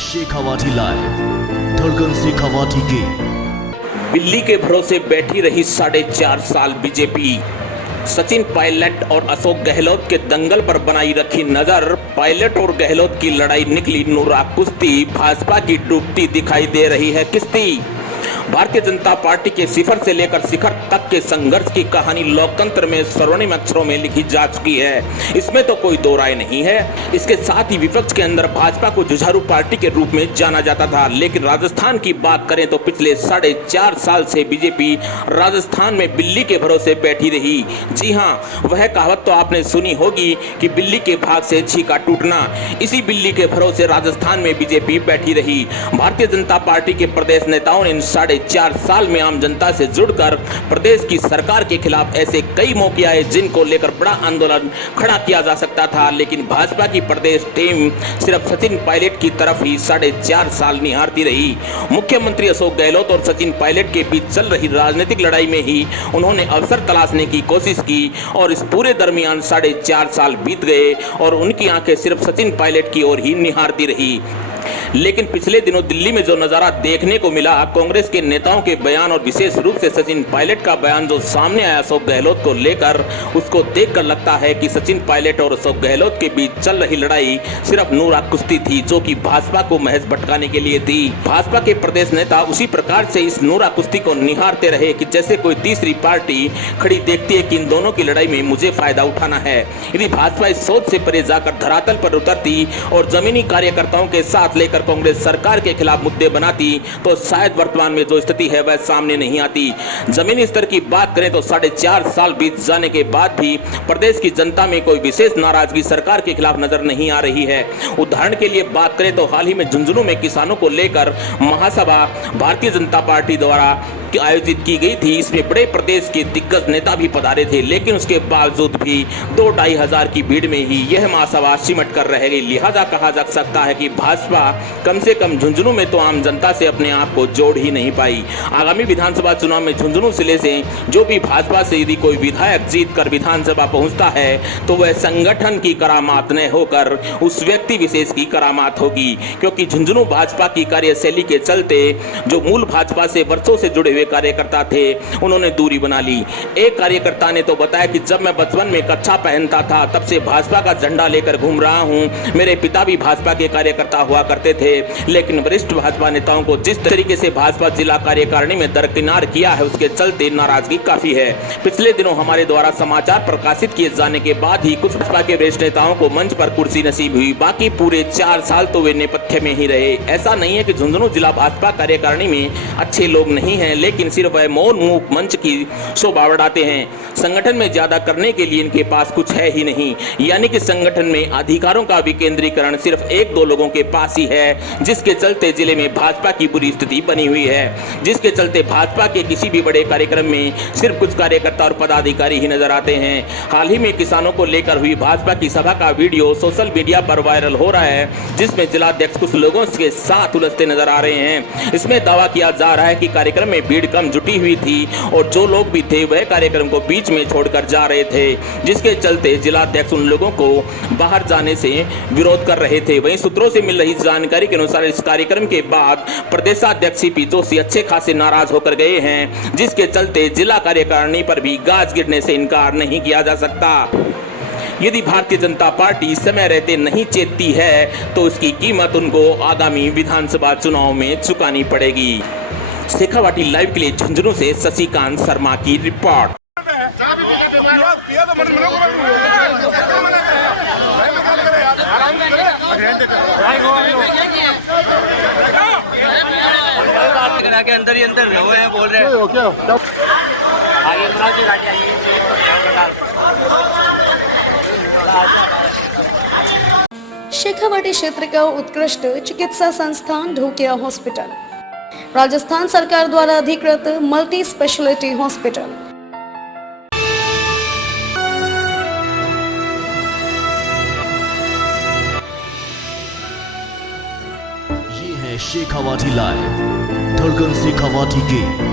Shekhawati live, धड़कन शेखावाटी की। बिल्ली के भरोसे बैठी रही 4.5 साल बीजेपी। सचिन पायलट और अशोक गहलोत के दंगल पर बनाई रखी नजर। पायलट और गहलोत की लड़ाई निकली नूरा कुश्ती। भाजपा की डूबती दिखाई दे रही है किश्ती। भारतीय जनता पार्टी के सिफर से लेकर शिखर तक के संघर्ष की कहानी लोकतंत्र में स्वर्णिम अक्षरों में लिखी जा चुकी है, इसमें तो कोई दो राय नहीं है। इसके साथ ही विपक्ष के अंदर भाजपा को जुझारू पार्टी के रूप में जाना जाता था, लेकिन राजस्थान की बात करें तो पिछले 4.5 साल से बीजेपी राजस्थान में बिल्ली के भरोसे बैठी रही। जी हाँ, वह कहावत तो आपने सुनी होगी कि बिल्ली के भाग से छीका टूटना। इसी बिल्ली के भरोसे राजस्थान में बीजेपी बैठी रही। भारतीय जनता पार्टी के प्रदेश नेताओं ने 4.5 साल में आम जनता से जुड़कर प्रदेश की सरकार के खिलाफ ऐसे कई मौके आए जिनको लेकर बड़ा आंदोलन खड़ा किया जा सकता था, लेकिन भाजपा की प्रदेश टीम सिर्फ सचिन पायलट की तरफ ही 4.5 साल निहारती रही। मुख्यमंत्री अशोक गहलोत और सचिन पायलट के बीच चल रही राजनीतिक लड़ाई में ही उन्होंने अवसर तलाशने की कोशिश की और इस पूरे दरमियान 4.5 साल बीत गए और उनकी आंखें सिर्फ सचिन पायलट की ओर ही निहारती रही। लेकिन पिछले दिनों दिल्ली में जो नजारा देखने को मिला, कांग्रेस के नेताओं के बयान और विशेष रूप से सचिन पायलट का बयान जो सामने आया अशोक गहलोत को लेकर, उसको देखकर लगता है कि सचिन पायलट और अशोक गहलोत के बीच चल रही लड़ाई सिर्फ नूरा कुश्ती थी, जो कि भाजपा को महज भटकाने के लिए थी। भाजपा के प्रदेश नेता उसी प्रकार से इस नूरा कुश्ती को निहारते रहे कि जैसे कोई तीसरी पार्टी खड़ी देखती है कि इन दोनों की लड़ाई में मुझे फायदा उठाना है। यदि भाजपा इस सोच से परे जाकर धरातल पर उतरती और जमीनी कार्यकर्ताओं के साथ लेकर कांग्रेस सरकार के खिलाफ मुद्दे बनाती तो शायद वर्तमान में जो स्थिति है वह सामने नहीं आती। जमीनी स्तर की बात करें तो 4.5 साल बीत जाने के बाद भी प्रदेश की जनता में कोई विशेष नाराजगी सरकार के खिलाफ नजर नहीं आ रही है। उदाहरण के लिए बात करें तो हाल ही में झुंझुनू में किसानों को लेकर महासभा भारतीय जनता पार्टी द्वारा आयोजित की गई थी। इसमें बड़े प्रदेश के दिग्गज नेता भी पधारे थे, लेकिन उसके बावजूद भी 2-2.5 हजार की भीड़ में ही यह महासभा सिमट कर रह गई। लिहाजा कहा जा सकता है कि भाजपा कम से कम झुंझुनू में तो आम जनता से अपने आप को जोड़ ही नहीं पाई। आगामी विधानसभा चुनाव में झुंझुनू जिले से जो भी भाजपा से यदि कोई विधायक जीत कर विधानसभा पहुंचता है तो वह संगठन की करामात न होकर उस व्यक्ति विशेष की करामात होगी, क्योंकि झुंझुनू भाजपा की कार्यशैली के चलते जो मूल भाजपा से वर्षों से जुड़े कार्यकर्ता थे उन्होंने दूरी बना ली। एक कार्यकर्ता ने तो बताया कि जब मैं बचपन में कच्छा पहनता था तब से भाजपा का झंडा लेकर घूम रहा हूं। मेरे पिता भी भाजपा के कार्यकर्ता हुआ करते थे, लेकिन वरिष्ठ भाजपा नेताओं को जिस तरीके से भाजपा जिला कार्यकारिणी में दरकिनार किया है उसके चलते नाराजगी काफी है। पिछले दिनों हमारे द्वारा समाचार प्रकाशित किए जाने के बाद ही कुछ भाजपा के वरिष्ठ नेताओं को मंच पर कुर्सी नसीब हुई, बाकी पूरे 4 साल तो वे नेपथ्य में ही रहे। ऐसा नहीं है कि झुंझुनू जिला भाजपा कार्यकारिणी में अच्छे लोग नहीं है, लेकिन सिर्फ वह मौन मूक मंच की शोभा बढ़ाते हैं। संगठन में ज्यादा करने के लिए इनके पास कुछ है ही नहीं, यानी कि संगठन में अधिकारों का विकेंद्रीकरण सिर्फ 1-2 लोगों के पास ही है, जिसके चलते जिले में भाजपा की बुरी स्थिति बनी हुई है। जिसके चलते भाजपा के किसी भी बड़े कार्यक्रम में सिर्फ कुछ कार्यकर्ता और पदाधिकारी ही नजर आते हैं। हाल ही में किसानों को लेकर हुई भाजपा की सभा का वीडियो सोशल मीडिया पर वायरल हो रहा है, जिसमें जिलाध्यक्ष कुछ लोगों के साथ उलझते नजर आ रहे हैं। इसमें दावा किया जा रहा है कि कार्यक्रम में भीड़ कम जुटी हुई थी और जो लोग भी थे वह कार्यक्रम को बीच में छोड़कर जा रहे थे, जिसके चलते जिलाध्यक्ष उन लोगों को बाहर जाने से विरोध कर रहे थे। वहीं सूत्रों से मिल रही जानकारी के अनुसार इस कार्यक्रम के बाद प्रदेशाध्यक्ष सीपी जोशी अच्छे खासे नाराज होकर गए हैं, जिसके चलते जिला कार्यकारिणी पर भी गाज गिरने से इनकार नहीं किया जा सकता। यदि भारतीय जनता पार्टी समय रहते नहीं चेतती है तो उसकी कीमत उनको आगामी विधानसभा चुनाव में चुकानी पड़ेगी। शेखावाटी लाइव के लिए झुंझुनू से शशिकांत शर्मा की रिपोर्ट। के अंदर ही अंदर रहो हैं, बोल रहे हैं क्या? आइए शेखावाटी क्षेत्र का उत्कृष्ट चिकित्सा संस्थान ढोकिया हॉस्पिटल, राजस्थान सरकार द्वारा अधिकृत मल्टी स्पेशलिटी हॉस्पिटल। ये है शेखावाटी लाइव, धड़कन शेखावाटी की।